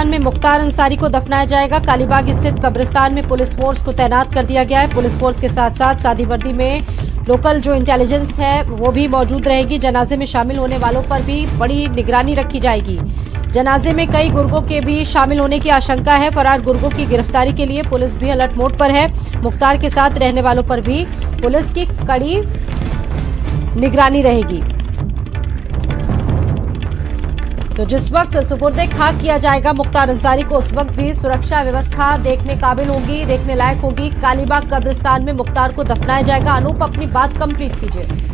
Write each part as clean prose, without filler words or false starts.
कब्रिस्तान में मुख्तार अंसारी को दफनाया जाएगा। कालीबाग स्थित कब्रिस्तान में पुलिस फोर्स को तैनात कर दिया गया है। पुलिस फोर्स के साथ साथ सादी वर्दी में लोकल जो इंटेलिजेंस है वो भी मौजूद रहेगी। जनाजे में शामिल होने वालों पर भी बड़ी निगरानी रखी जाएगी। जनाजे में कई गुर्गों के भी शामिल होने की आशंका है। फरार गुर्गों की गिरफ्तारी के लिए पुलिस भी अलर्ट मोड पर है। मुख्तार के साथ रहने वालों पर भी पुलिस की कड़ी निगरानी रहेगी। तो जिस वक्त सुपुर्दे खाक किया जाएगा मुख्तार अंसारी को, उस वक्त भी सुरक्षा व्यवस्था देखने काबिल होगी, देखने लायक होगी। कालीबाग कब्रिस्तान में मुख्तार को दफनाया जाएगा। अनूप, अपनी बात कंप्लीट कीजिए।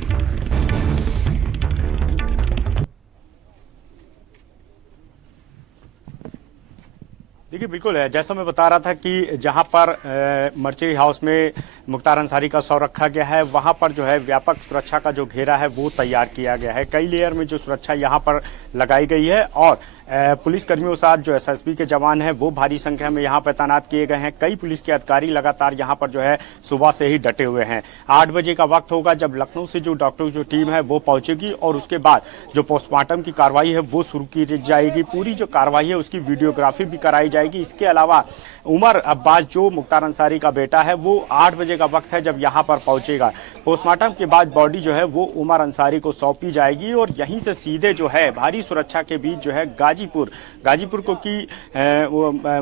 देखिए, बिल्कुल है, जैसा मैं बता रहा था कि जहां पर मर्चरी हाउस में मुख्तार अंसारी का शव रखा गया है, वहां पर जो है व्यापक सुरक्षा का जो घेरा है वो तैयार किया गया है। कई लेयर में जो सुरक्षा यहां पर लगाई गई है और पुलिस कर्मियों के साथ जो एसएसबी के जवान हैं वो भारी संख्या में यहां पर तैनात किए गए हैं। कई पुलिस के अधिकारी लगातार यहां पर जो है सुबह से ही डटे हुए हैं। 8 बजे का वक्त होगा जब लखनऊ से जो डॉक्टरों की जो टीम है वो पहुंचेगी और उसके बाद जो पोस्टमार्टम की कार्रवाई है वो शुरू की जाएगी। पूरी जो कार्रवाई है उसकी वीडियोग्राफी भी कराई जाएगी। इसके अलावा उमर अब्बास जो मुख्तार अंसारी का बेटा है वो 8 बजे का वक्त है जब यहाँ पर पहुंचेगा। पोस्टमार्टम के बाद बॉडी जो है वो उमर अंसारी को सौंपी जाएगी और यहीं से सीधे जो है भारी सुरक्षा के बीच जो है गाजीपुर को की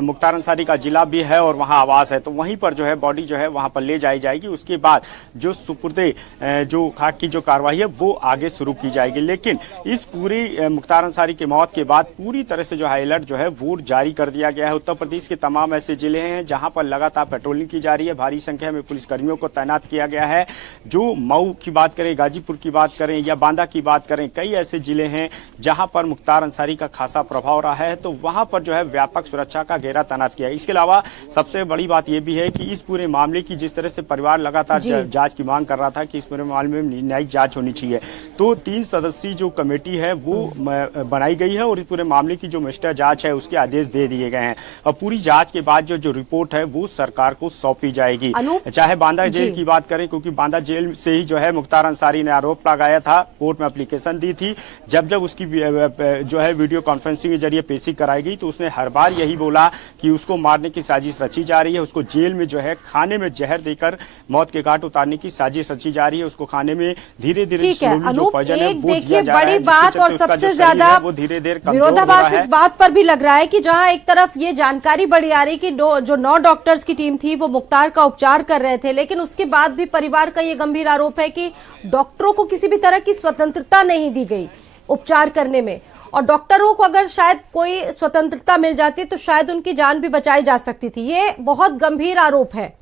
मुख्तार अंसारी का जिला भी है और वहां आवास है, तो वहीं पर जो है बॉडी जो है वहां पर ले जाई जाएगी। उसके बाद जो सुपुर्दे जो खाक की जो कार्रवाई है वो आगे शुरू की जाएगी। लेकिन इस पूरी मुख्तार अंसारी की मौत के बाद पूरी तरह से जो हाई अलर्ट जो है वो जारी कर दिया गया है। उत्तर प्रदेश के तमाम ऐसे जिले हैं जहां पर लगातार पेट्रोलिंग की जा रही है। भारी संख्या में पुलिसकर्मियों को तैनात किया गया है। जो मऊ की बात करें, गाजीपुर की बात करें या बांदा की बात करें, कई ऐसे जिले हैं जहां पर मुख्तार अंसारी का खासा प्रभाव रहा है, तो वहां पर जो है व्यापक सुरक्षा का घेरा तैनात किया है। इसके अलावा सबसे बड़ी बात यह भी है कि इस पूरे मामले की जिस तरह से परिवार लगातार जांच की मांग कर रहा था कि इस पूरे मामले में न्यायिक जांच होनी चाहिए, तो 3 सदस्यीय जो कमेटी है वो बनाई गई है और इस पूरे मामले की जो मजिस्ट्रेट जांच है उसके आदेश दे दिए गए हैं और पूरी जांच के बाद जो रिपोर्ट है वो सरकार को सौंपी जाएगी। चाहे बांदा जेल की बात करें, क्योंकि बांदा जेल से ही जो है मुख्तार अंसारी ने आरोप लगाया था, कोर्ट में एप्लीकेशन दी थी। जब उसकी जो है वीडियो कॉन्फ्रेंसिंग के जरिए पेशी कराई गई तो उसने हर बार यही बोला कि उसको मारने की साजिश रची जा रही है। उसको जेल में जो है खाने में जहर देकर मौत के घाट उतारने की साजिश रची जा रही है। उसको खाने में धीरे धीरे जो पॉइजन है वो दिया जा रहा है। बड़ी बात और सबसे ज्यादा विरोधाभास इस बात पर भी लग रहा है कि जहां एक तरफ ये जानकारी बड़ी आ रही कि जो 9 डॉक्टर्स की टीम थी वो मुख्तार का उपचार कर रहे थे, लेकिन उसके बाद भी परिवार का ये गंभीर आरोप है कि डॉक्टरों को किसी भी तरह की स्वतंत्रता नहीं दी गई उपचार करने में, और डॉक्टरों को अगर शायद कोई स्वतंत्रता मिल जाती तो शायद उनकी जान भी बचाई जा सकती थी। ये बहुत गंभीर आरोप है।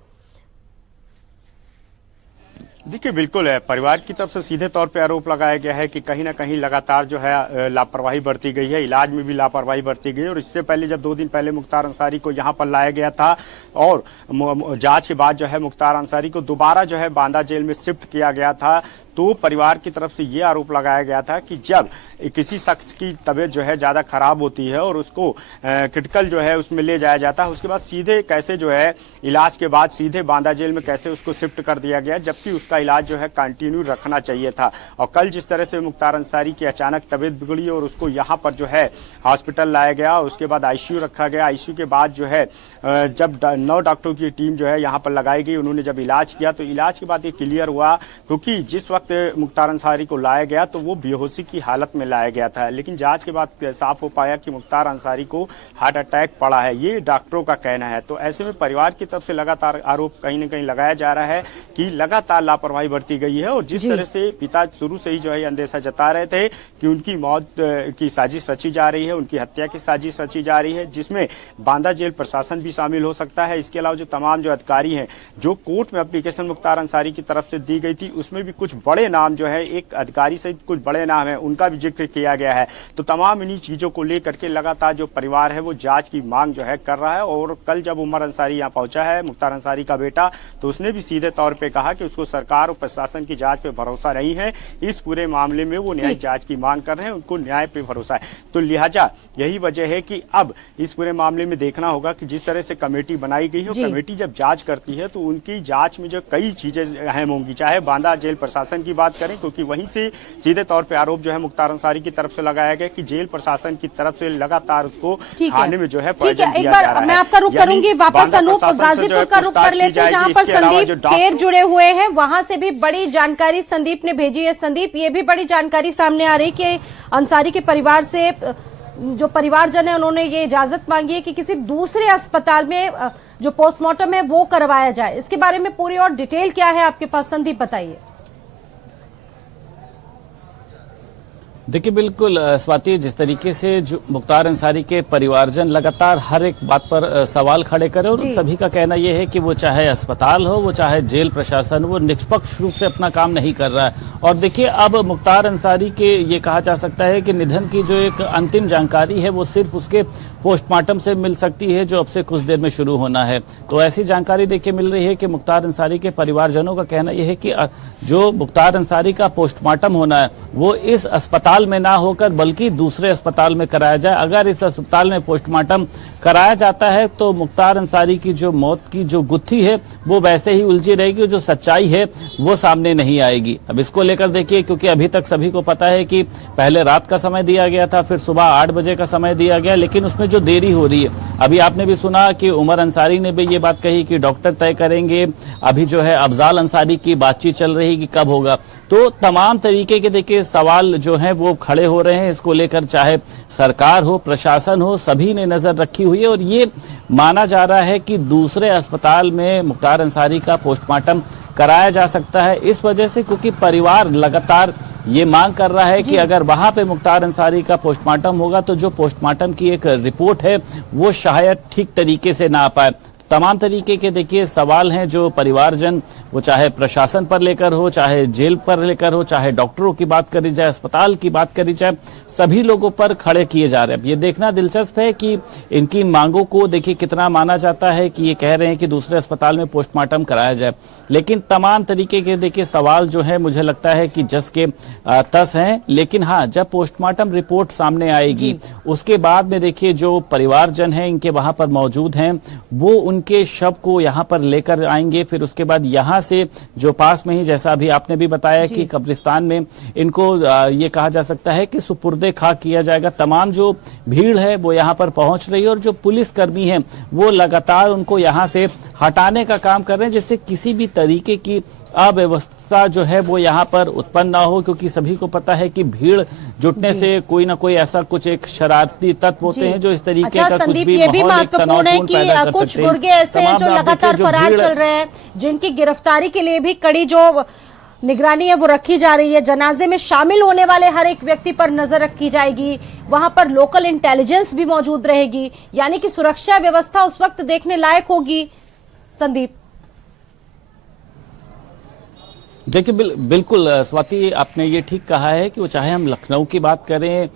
देखिए, बिल्कुल है, परिवार की तरफ से सीधे तौर पे आरोप लगाया गया है कि कहीं ना कहीं लगातार जो है लापरवाही बरती गई है, इलाज में भी लापरवाही बरती गई। और इससे पहले जब 2 दिन पहले मुख्तार अंसारी को यहां पर लाया गया था और जांच के बाद जो है मुख्तार अंसारी को दोबारा जो है बांदा जेल में शिफ्ट किया गया था, तो परिवार की तरफ से ये आरोप लगाया गया था कि जब किसी शख्स की तबीयत जो है ज़्यादा खराब होती है और उसको क्रिटिकल जो है उसमें ले जाया जाता है, उसके बाद सीधे कैसे जो है इलाज के बाद सीधे बांदा जेल में कैसे उसको शिफ्ट कर दिया गया, जबकि उसका इलाज जो है कंटिन्यू रखना चाहिए था। और कल जिस तरह से मुख्तार अंसारी की अचानक तबीयत बिगड़ी और उसको यहाँ पर जो है हॉस्पिटल लाया गया, उसके बाद आईसीयू रखा गया। आईसीयू के बाद जो है जब 9 डॉक्टरों की टीम जो है यहाँ पर लगाई गई, उन्होंने जब इलाज किया तो इलाज के बाद ये क्लियर हुआ, क्योंकि जिस वक्त मुख्तार अंसारी को लाया गया तो वो बेहोशी की हालत में लाया गया था, लेकिन जांच के बाद साफ हो पाया कि मुख्तार अंसारी को हार्ट अटैक पड़ा है। ये डॉक्टरों का कहना है। तो ऐसे में परिवार की तरफ से लगातार आरोप कहीं न कहीं लगाया जा रहा है कि लगातार लापरवाही बरती गई है और जिस तरह से पिता शुरू से ही जो है अंदेशा जता रहे थे कि उनकी मौत की साजिश रची जा रही है, उनकी हत्या की साजिश रची जा रही है, जिसमें बांदा जेल प्रशासन भी शामिल हो सकता है। इसके अलावा जो तमाम जो अधिकारी हैं, जो कोर्ट में एप्लीकेशन मुख्तार अंसारी की तरफ से दी गई थी, उसमें भी कुछ बड़े नाम जो है, एक अधिकारी सहित कुछ बड़े नाम है, उनका भी जिक्र किया गया है। तो तमाम इन्हीं चीजों को लेकर के लगातार जो परिवार है वो जांच की मांग जो है कर रहा है। और कल जब उमर अंसारी यहाँ पहुंचा है, मुख्तार अंसारी का बेटा, तो उसने भी सीधे तौर पे कहा कि उसको सरकार और प्रशासन की जांच पे भरोसा नहीं है। इस पूरे मामले में वो न्यायिक जांच की मांग कर रहे हैं, उनको न्याय पे भरोसा है। तो लिहाजा यही वजह है कि अब इस पूरे मामले में देखना होगा कि जिस तरह से कमेटी बनाई गई है, कमेटी जब जांच करती है तो उनकी जांच में जो कई चीजें अहम होंगी, चाहे बांदा जेल प्रशासन प्रशासन की बात करें, क्योंकि वहीं से सीधे तौर पे आरोप जो है मुख्तार अंसारी की तरफ से लगाया गया कि जेल प्रशासन की तरफ से लगातार उसको खाने में जो है पॉइजन दिया जा रहा है। मैं आपका रुख करूंगी, वापस अनूप गाजीपुर का रुख कर लेते हैं, जहां पर संदीप खेर जुड़े हुए हैं। वहां से भी बड़ी जानकारी संदीप ने भेजी है। संदीप, ये भी बड़ी जानकारी सामने आ रही कि अंसारी के परिवार से जो परिवारजन है उन्होंने ये इजाजत मांगी है कि किसी दूसरे अस्पताल में जो पोस्टमार्टम है वो करवाया जाए। इसके बारे में पूरी और डिटेल क्या है आपके पास, संदीप बताइए। देखिए, बिल्कुल स्वाति, जिस तरीके से जो मुख्तार अंसारी के परिवारजन लगातार हर एक बात पर सवाल खड़े करे और सभी का कहना यह है कि वो चाहे अस्पताल हो, वो चाहे जेल प्रशासन, वो निष्पक्ष रूप से अपना काम नहीं कर रहा है। और देखिए, अब मुख्तार अंसारी के ये कहा जा सकता है कि निधन की जो एक अंतिम जानकारी है वो सिर्फ उसके पोस्टमार्टम से मिल सकती है, जो अब से कुछ देर में शुरू होना है। तो ऐसी जानकारी देखिए मिल रही है कि मुख्तार अंसारी के परिवारजनों का कहना यह है कि जो मुख्तार अंसारी का पोस्टमार्टम होना है वो इस अस्पताल में ना होकर बल्कि दूसरे अस्पताल में कराया जाए। अगर इस अस्पताल में पोस्टमार्टम कराया जाता है तो मुख्तार अंसारी की जो मौत की जो गुत्थी है वो वैसे ही उलझी रहेगी, जो सच्चाई है वो सामने नहीं आएगी। अब इसको लेकर देखिए, क्योंकि अभी तक सभी को पता है कि पहले रात का समय दिया गया था, फिर सुबह 8 बजे का समय दिया गया, लेकिन उसमें जो देरी हो रही है, अभी आपने भी सुना कि उमर अंसारी ने भी ये बात कही कि डॉक्टर तय करेंगे। अभी जो है अफजाल अंसारी की बातचीत चल रही कि कब होगा। तो तमाम तरीके के देखिए सवाल जो है वो खड़े हो रहे हैं इसको लेकर, चाहे सरकार हो, प्रशासन हो, सभी ने नजर रखी हुई है। और ये माना जा रहा है कि दूसरे अस्पताल में मुख्तार अंसारी का पोस्टमार्टम कराया जा सकता है, इस वजह से क्योंकि परिवार लगातार ये मांग कर रहा है कि अगर वहां पे मुख्तार अंसारी का पोस्टमार्टम होगा तो जो पोस्टमार्टम की एक रिपोर्ट है वो शायद ठीक तरीके से ना आ पाए। तमाम तरीके के देखिए सवाल हैं जो परिवारजन, वो चाहे प्रशासन पर लेकर हो, चाहे जेल पर लेकर हो, चाहे डॉक्टरों की बात करी जाए, अस्पताल की बात करी जाए, सभी लोगों पर खड़े किए जा रहे हैं। ये देखना दिलचस्प है कि इनकी मांगों को देखिए कितना माना जाता है कि ये कह रहे हैं कि दूसरे अस्पताल में पोस्टमार्टम कराया जाए, लेकिन तमाम तरीके के देखिए सवाल जो है मुझे लगता है कि जस के तस हैं। लेकिन हाँ, जब पोस्टमार्टम रिपोर्ट सामने आएगी उसके बाद में देखिए जो परिवारजन है इनके वहां पर मौजूद हैं वो उनके शव को यहाँ पर लेकर आएंगे। फिर उसके बाद यहाँ से जो पास में ही, जैसा अभी आपने भी बताया कि कब्रिस्तान में इनको ये कहा जा सकता है कि सुपुर्दे खाक किया जाएगा। तमाम जो भीड़ है वो यहाँ पर पहुंच रही है और जो पुलिसकर्मी हैं वो लगातार उनको यहाँ से हटाने का काम कर रहे हैं, जिससे किसी भी तरीके की अव्यवस्था जो है वो यहाँ पर उत्पन्न ना हो, क्योंकि सभी को पता है कि भीड़ जुटने से कोई ना कोई ऐसा कुछ एक शरारती तत्व होते हैं जो इस तरीके का कुछ भी माहौल एक तनावपूर्ण पैदा कर सकते हैं। कुछ गुर्गे ऐसे हैं जो लगातार फरार चल रहे हैं, जिनकी गिरफ्तारी के लिए भी कड़ी जो निगरानी है वो रखी जा रही है। जनाजे में शामिल होने वाले हर एक व्यक्ति पर नजर रखी जाएगी। वहां पर लोकल इंटेलिजेंस भी मौजूद रहेगी, यानी कि सुरक्षा व्यवस्था उस वक्त देखने लायक होगी। संदीप, देखिए बिल्कुल स्वाति, आपने ये ठीक कहा है कि वो चाहे हम लखनऊ की बात करें,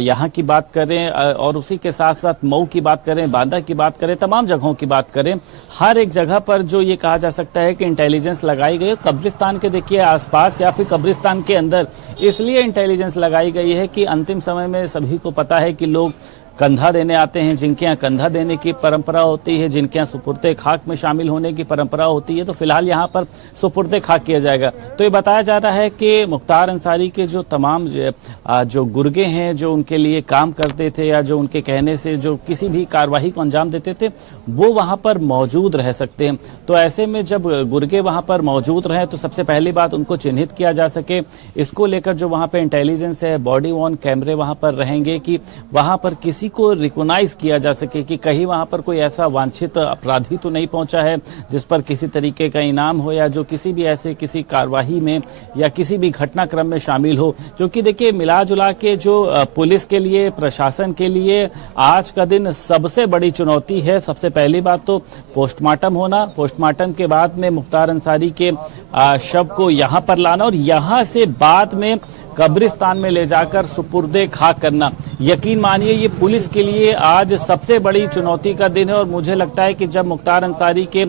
यहाँ की बात करें और उसी के साथ साथ मऊ की बात करें, बांदा की बात करें, तमाम जगहों की बात करें, हर एक जगह पर जो ये कहा जा सकता है कि इंटेलिजेंस लगाई गई है। कब्रिस्तान के देखिए आसपास या फिर कब्रिस्तान के अंदर इसलिए इंटेलिजेंस लगाई गई है कि अंतिम समय में सभी को पता है कि लोग कंधा देने आते हैं, जिनके यहाँ कंधा देने की परंपरा होती है, जिनके यहाँ सुपुर्दे खाक में शामिल होने की परंपरा होती है, तो फिलहाल यहाँ पर सुपुर्दे खाक किया जाएगा। तो ये बताया जा रहा है कि मुख्तार अंसारी के जो तमाम जो गुर्गे हैं जो उनके लिए काम करते थे या जो उनके कहने से जो किसी भी कार्रवाई को अंजाम देते थे वो वहाँ पर मौजूद रह सकते हैं। तो ऐसे में जब गुर्गे वहाँ पर मौजूद रहे तो सबसे पहली बात उनको चिन्हित किया जा सके, इसको लेकर जो वहाँ पे इंटेलिजेंस है, बॉडी ऑन कैमरे वहाँ पर रहेंगे कि वहाँ पर किसी को रिकॉग्नाइज किया जा सके कि कहीं वहां पर कोई ऐसा वांछित अपराधी तो नहीं पहुंचा है जिस पर किसी तरीके का इनाम हो या जो किसी भी ऐसे किसी कार्यवाही में या किसी भी घटनाक्रम में शामिल हो। क्योंकि देखिए मिला जुला के जो पुलिस के लिए, प्रशासन के लिए आज का दिन सबसे बड़ी चुनौती है। सबसे पहली बात तो पोस्टमार्टम होना, पोस्टमार्टम के बाद में मुख्तार अंसारी के शव को यहाँ पर लाना और यहाँ से बाद में कब्रिस्तान में ले जाकर सुपुर्दे खाक करना, यकीन मानिए ये पुलिस के लिए आज सबसे बड़ी चुनौती का दिन है। और मुझे लगता है कि जब मुख्तार अंसारी के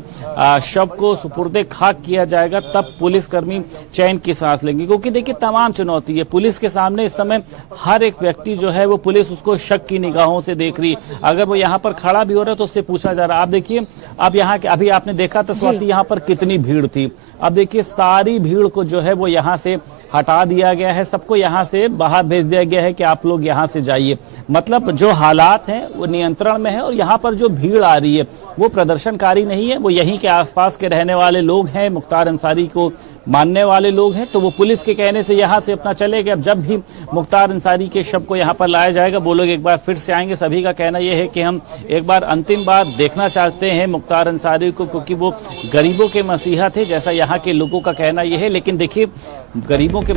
शव को सुपुर्दे खाक किया जाएगा तब पुलिसकर्मी चैन की सांस लेंगे, क्योंकि देखिए तमाम चुनौती है पुलिस के सामने। इस समय हर एक व्यक्ति जो है वो पुलिस उसको शक की निगाहों से देख रही है। अगर वो यहाँ पर खड़ा भी हो रहा है तो उससे पूछा जा रहा है। आप देखिए अब यहाँ के अभी आपने देखा था स्वाति यहाँ पर कितनी भीड़ थी, अब देखिए सारी भीड़ को जो है वो यहाँ से हटा दिया गया है, सबको यहाँ से बाहर भेज दिया गया है कि आप लोग यहाँ से जाइए। मतलब जो हालात हैं वो नियंत्रण में है। और यहाँ पर जो भीड़ आ रही है वो प्रदर्शनकारी नहीं है, वो यहीं के आसपास के रहने वाले लोग हैं, मुख्तार अंसारी को मानने वाले लोग हैं। तो वो पुलिस के कहने से यहाँ से अपना चले गए। अब जब भी मुख्तार अंसारी के शव को यहाँ पर लाया जाएगा वो लोग एक बार फिर से आएंगे। सभी का कहना यह है कि हम एक बार अंतिम बार देखना चाहते हैं मुख्तार अंसारी को, क्योंकि वो गरीबों के मसीहा थे, जैसा यहाँ के लोगों का कहना यह है। लेकिन देखिए गरीबों के